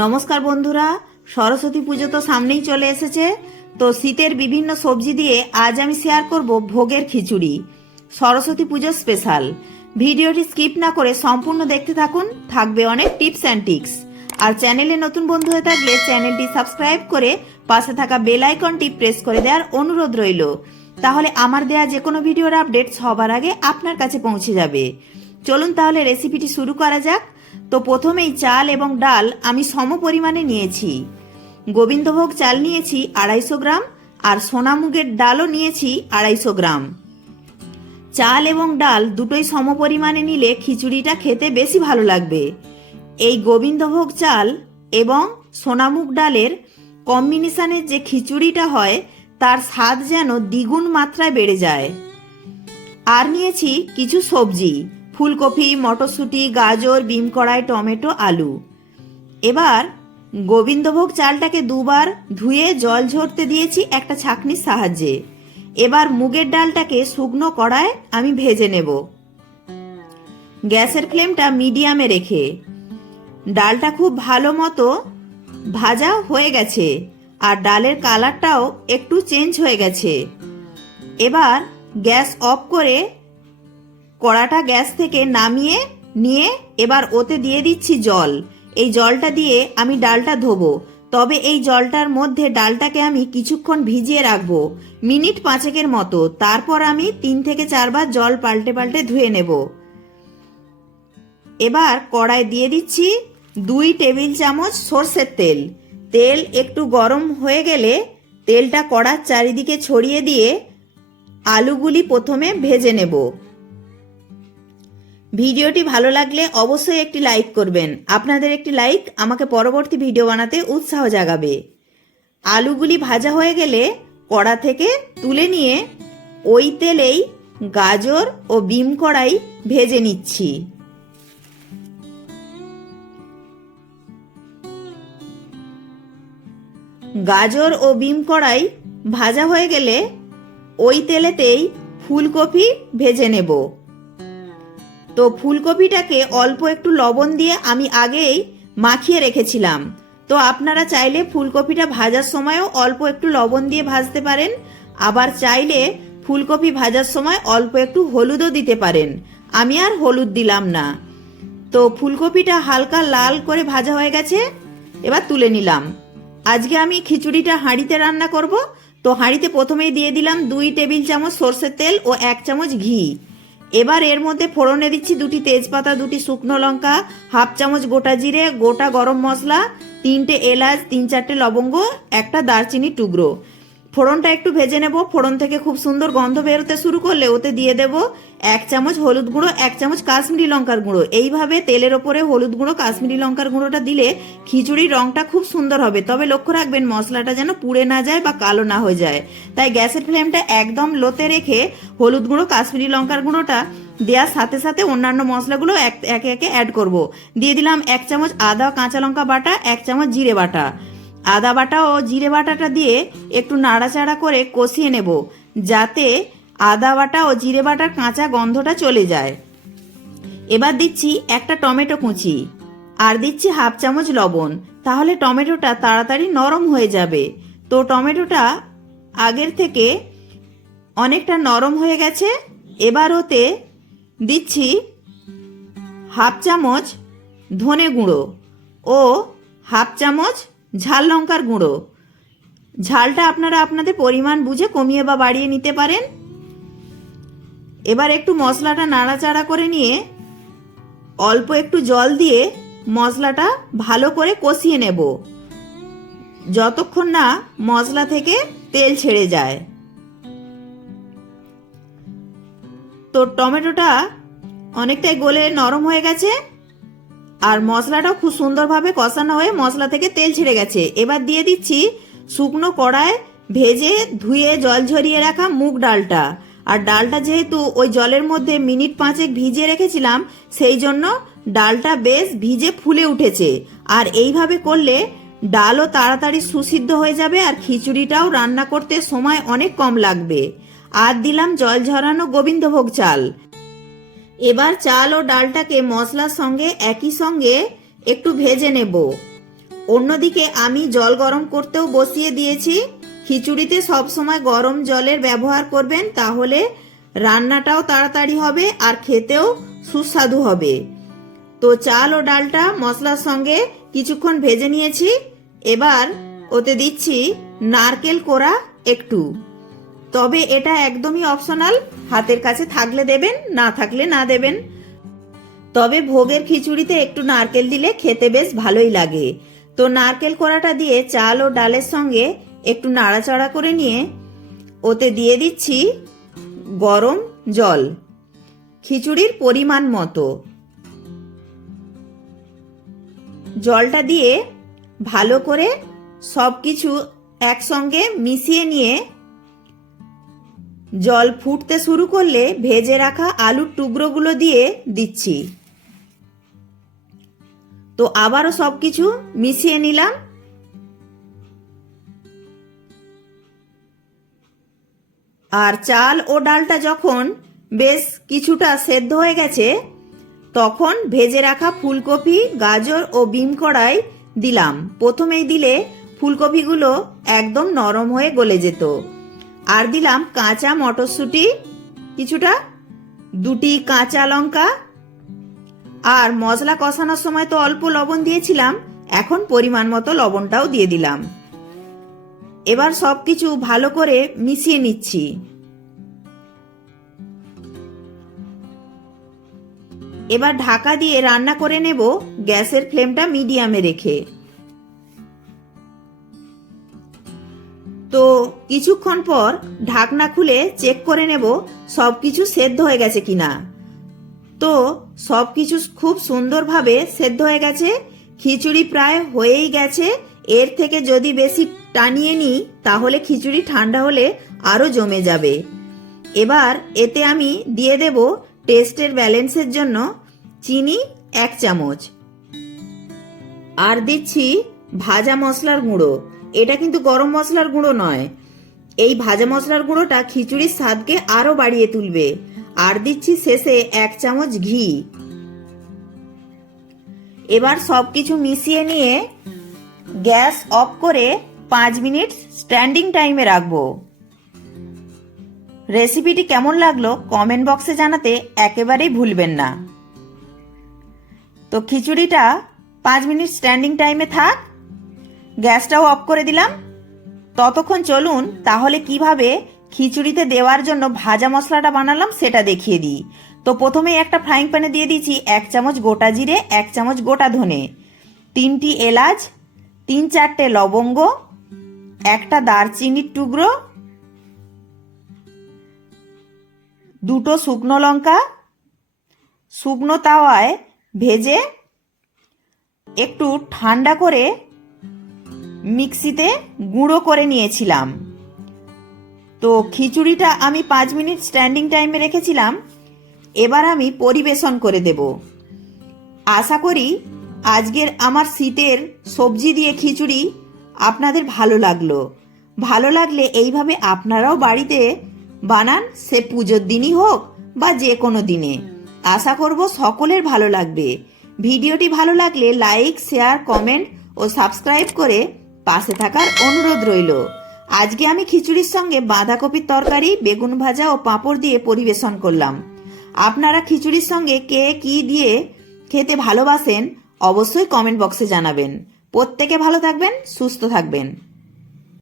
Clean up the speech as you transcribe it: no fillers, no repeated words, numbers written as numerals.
নমস্কার বন্ধুরা, সরস্বতী পুজো তো সামনেই চলে এসেছে। তো শীতের বিভিন্ন সবজি দিয়ে আজ আমি শেয়ার করব ভোগের খিচুড়ি, সরস্বতী পুজো স্পেশাল। ভিডিওটি স্কিপ না করে সম্পূর্ণ দেখতে থাকুন, থাকবে অনেক টিপস অ্যান্ড ট্রিক্স। আর চ্যানেলে নতুন বন্ধু হয়ে থাকলে চ্যানেলটি সাবস্ক্রাইব করে পাশে থাকা বেল আইকনটি প্রেস করে দেওয়ার অনুরোধ রইল। তাহলে আমার দেয়া যে কোনো ভিডিওর আপডেট সবার আগে আপনার কাছে পৌঁছে যাবে। চলুন তাহলে রেসিপিটি শুরু করা যাক। তো প্রথমেই চাল এবং ডাল আমি সম পরিমাণে নিয়েছি। গোবিন্দভোগ চাল নিয়েছি 250 গ্রাম, আর সোনামুগের ডালও নিয়েছি 250 গ্রাম। চাল এবং ডাল দুটোই সম পরিমাণে নিলে খিচুড়িটা খেতে বেশি ভালো লাগবে। এই গোবিন্দভোগ চাল এবং সোনামুগ ডালের কম্বিনেশনের যে খিচুড়িটা হয় তার স্বাদ যেন দ্বিগুণ মাত্রায় বেড়ে যায়। আর নিয়েছি কিছু সবজি, ফুলকপি, মটরশুঁটি, গাজর, বিম কড়াই, টমেটো, আলু। এবার গোবিন্দভোগ চালটাকে দুবার ধুয়ে জল ঝরতে দিয়েছি একটা ছাঁকনির সাহায্যে। এবার মুগের ডালটাকে শুকনো কড়ায় আমি ভেজে নেব, গ্যাসের ফ্লেমটা মিডিয়ামে রেখে। ডালটা খুব ভালো মতো ভাজা হয়ে গেছে আর ডালের কালারটাও একটু চেঞ্জ হয়ে গেছে। এবার গ্যাস অফ করে কড়াটা গ্যাস থেকে নামিয়ে নিয়ে এবার ওতে দিয়ে দিচ্ছি জল। এই জলটা দিয়ে আমি ডালটা ধোবো, তবে এই জলটার মধ্যে ডালটাকে আমি কিছুক্ষণ ভিজিয়ে রাখবো, মিনিট 5 মতো। তারপর আমি 3 থেকে 4 বার জল পাল্টে পাল্টে ধুয়ে নেব। এবার কড়াই দিয়ে দিচ্ছি 2 টেবিল চামচ সর্ষের তেল। তেল একটু গরম হয়ে গেলে তেলটা কড়ার চারিদিকে ছড়িয়ে দিয়ে আলুগুলি প্রথমে ভেজে নেব। ভিডিওটি ভালো লাগলে অবশ্যই একটি লাইক করবেন। আপনাদের একটি লাইক আমাকে পরবর্তী ভিডিও বানাতে উৎসাহ জাগাবে। আলুগুলি ভাজা হয়ে গেলে কড়া থেকে তুলে নিয়ে ওই তেলেই গাজর ও বিম কড়াই ভেজে নিচ্ছি। গাজর ও বিম কড়াই ভাজা হয়ে গেলে ওই তেলেতেই ফুলকপি ভেজে নেব। তো ফুলকপিটাকে অল্প একটু লবণ দিয়ে আমি আগেই মাখিয়ে রেখেছিলাম। তো আপনারা চাইলে ফুলকপিটা ভাজার সময়ও অল্প একটু লবণ দিয়ে ভাজতে পারেন, আবার চাইলে ফুলকপি ভাজার সময় অল্প একটু হলুদও দিতে পারেন। আমি আর হলুদ দিলাম না। তো ফুলকপিটা হালকা লাল করে ভাজা হয়ে গেছে, এবার তুলে নিলাম। আজকে আমি খিচুড়িটা হাঁড়িতে রান্না করব। তো হাঁড়িতে প্রথমেই দিয়ে দিলাম 2 টেবিল চামচ সর্ষের তেল ও 1 চামচ ঘি। এবার এর মধ্যে ফোড়নে দিচ্ছি 2টি তেজপাতা, 2টি শুকনো লঙ্কা, 1/2 চামচ গোটা জিরে, গোটা গরম মশলা, 3টে এলাচ, 3-4টে লবঙ্গ, একটা দারচিনি টুকরো। ফোড়নটা একটু ভেজে নেব। ফোড়ন থেকে খুব সুন্দর গন্ধ বেরোতে শুরু করলে ওতে দিয়ে দেব 1 চামচ হলুদ গুঁড়ো, 1 চামচ কাশ্মীরি লঙ্কার গুঁড়ো। এইভাবে তেলের ওপরে হলুদ গুঁড়ো, কাশ্মীরি লঙ্কার গুঁড়োটা দিলে খিচুড়ির রংটা খুব সুন্দর হবে। তবে লক্ষ্য রাখবেন মশলাটা যেন পুড়ে না যায় বা কালো না হয়ে যায়। তাই গ্যাসের ফ্লেমটা একদম লোতে রেখে হলুদ গুঁড়ো, কাশ্মীরি লঙ্কার গুঁড়োটা দেওয়ার সাথে সাথে অন্যান্য মশলাগুলো একে একে অ্যাড করব। দিয়ে দিলাম 1 চামচ আদা কাঁচা লঙ্কা বাটা, 1 চামচ জিরে বাটা। আদা বাটা ও জিরে বাটাটা দিয়ে একটু নাড়াচাড়া করে কষিয়ে নেব, যাতে আদা বাটা ও জিরে বাটার কাঁচা গন্ধটা চলে যায়। এবার দিচ্ছি একটা টমেটো কুচি আর দিচ্ছি 1/2 চামচ লবণ, তাহলে টমেটোটা তাড়াতাড়ি নরম হয়ে যাবে। তো টমেটোটা আগের থেকে অনেকটা নরম হয়ে গেছে। এবার ওতে দিচ্ছি 1/2 চামচ ধনে গুঁড়ো ও 1/2 চামচ ঝাল লঙ্কার গুঁড়ো। ঝালটা আপনারা আপনাদের পরিমাণ বুঝে কমিয়ে বা বাড়িয়ে নিতে পারেন। এবার একটু মশলাটা নাড়াচাড়া করে নিয়ে অল্প একটু জল দিয়ে মশলাটা ভালো করে কষিয়ে নেব, যতক্ষণ না মশলা থেকে তেল ছেড়ে যায়। তো টমেটোটা অনেকটাই গলে নরম হয়ে গেছে আর মশলাটাও খুব সুন্দরভাবে কষানো হয়ে মশলা থেকে তেল ছেড়ে গেছে। এবার দিয়ে দিচ্ছি শুকনো কড়ায় ভেজে ধুয়ে জল ঝরিয়ে রাখা মুগ ডালটা। আর ডালটা যেহেতু ওই জলের মধ্যে মিনিট 5 ভিজিয়ে রেখেছিলাম, সেই জন্য ডালটা বেশ ভিজে ফুলে উঠেছে। আর এইভাবে করলে ডালও তাড়াতাড়ি সুসিদ্ধ হয়ে যাবে আর খিচুড়িটাও রান্না করতে সময় অনেক কম লাগবে। আর দিলাম জল ঝরানো গোবিন্দভোগ চাল। এবার চাল ও ডালটাকে মশলার সঙ্গে একই সঙ্গে একটু ভেজে নেব। অন্যদিকে আমি জল গরম করতেও বসিয়ে দিয়েছি। খিচুড়িতে সবসময় গরম জলের ব্যবহার করবেন, তাহলে রান্নাটাও তাড়াতাড়ি হবে আর খেতেও সুস্বাদু হবে। তো চাল ও ডালটা মশলার সঙ্গে কিছুক্ষণ ভেজে নিয়েছি। এবার ওতে দিচ্ছি নারকেল কোড়া একটু, তবে এটা একদমই অপশনাল, হাতের কাছে থাকলে দেবেন, না থাকলে না দেবেন। তবে ভোগের খিচুড়িতে একটু নারকেল দিলে খেতে বেশ ভালোই লাগে। তো নারকেল কোড়াটা দিয়ে চাল ও ডালের সঙ্গে একটু নাড়াচাড়া করে নিয়ে ওতে দিয়ে দিচ্ছি গরম জল, খিচুড়ির পরিমাণ মতো। জলটা দিয়ে ভালো করে সব কিছু একসঙ্গে মিশিয়ে নিয়ে জল ফুটতে শুরু করলে ভেজে রাখা আলুর টুকরোগুলো দিয়ে দিচ্ছি। তো আবারও সব কিছু মিশিয়ে নিলাম। আর চাল ও ডালটা যখন বেশ কিছুটা সেদ্ধ হয়ে গেছে, তখন ভেজে রাখা ফুলকপি, গাজর ও বিম কড়াই দিলাম। প্রথমেই দিলে ফুলকপিগুলো একদম নরম হয়ে গলে যেত। আর দিলাম কাঁচা মটরশুঁটি কিছুটা, 2টি কাঁচা লঙ্কা। আর মশলা কষানোর সময় তো অল্প লবণ দিয়েছিলাম, এখন পরিমাণ মতো লবণটাও দিয়ে দিলাম। এবার সবকিছু ভালো করে মিশিয়ে নিচ্ছি। এবার ঢাকা দিয়ে রান্না করে নেব, গ্যাসের ফ্লেমটা মিডিয়ামে রেখে। তো কিছুক্ষণ পর ঢাকনা খুলে চেক করে নেব সবকিছু সেদ্ধ হয়ে গেছে কিনা। তো সবকিছু খুব সুন্দরভাবে সেদ্ধ হয়ে গেছে, খিচুড়ি প্রায় হয়েই গেছে। এর থেকে যদি বেশি টানিয়ে নিই তাহলে খিচুড়ি ঠান্ডা হলে আরো জমে যাবে। এবার এতে আমি দিয়ে দেব টেস্টের ব্যালেন্সের জন্য চিনি 1 চামচ, আর দিচ্ছি ভাজা মশলার গুঁড়ো। এটা কিন্তু গরম মশলার গুঁড়ো নয়, এই ভাজা মশলার গুঁড়োটা খিচুড়ির স্বাদকে আরো বাড়িয়ে তুলবে। আর দিচ্ছি শেষে 1 চামচ ঘি। এবার সবকিছু মিশিয়ে নিয়ে গ্যাস অফ করে 5 মিনিট স্ট্যান্ডিং টাইমে রাখবো। রেসিপিটি কেমন লাগলো কমেন্ট বক্সে জানাতে একেবারেই ভুলবেন না। তো খিচুড়িটা 5 মিনিট স্ট্যান্ডিং টাইমে থাক, গ্যাসটাও অফ করে দিলাম। ততক্ষণ চলুন তাহলে কিভাবে খিচুড়িতে দেওয়ার জন্য ভাজা মশলাটা বানালাম সেটা দেখিয়ে দিই। তো প্রথমেই একটা ফ্রাইং প্যানে দিয়ে দিয়েছি 1 চামচ গোটা জিরে, 1 চামচ গোটা ধনে, 3টি এলাচ, 3-4টে লবঙ্গ, একটা দারচিনির টুকরো, 2টো শুকনো লঙ্কা শুকনো তাওয়ায় ভেজে একটু ঠান্ডা করে মিক্সিতে গুঁড়ো করে নিয়েছিলাম। তো খিচুড়িটা আমি 5 মিনিট স্ট্যান্ডিং টাইমে রেখেছিলাম। এবার আমি পরিবেশন করে দেব। আশা করি আজকের আমার শীতের সবজি দিয়ে খিচুড়ি আপনাদের ভালো লাগলো। ভালো লাগলে এইভাবে আপনারাও বাড়িতে বানান, সে পুজোর দিনই হোক বা যে কোনো দিনে। আশা করব সকলের ভালো লাগবে। ভিডিওটি ভালো লাগলে লাইক, শেয়ার, কমেন্ট ও সাবস্ক্রাইব করে পাশে থাকার অনুরোধ রইল। আজকে আমি খিচুড়ির সঙ্গে বাঁধাকপির তরকারি, বেগুন ভাজা ও পাঁপড় দিয়ে পরিবেশন করলাম। আপনারা খিচুড়ির সঙ্গে কে কি দিয়ে খেতে ভালোবাসেন অবশ্যই কমেন্ট বক্সে জানাবেন। প্রত্যেকে ভালো থাকবেন, সুস্থ থাকবেন।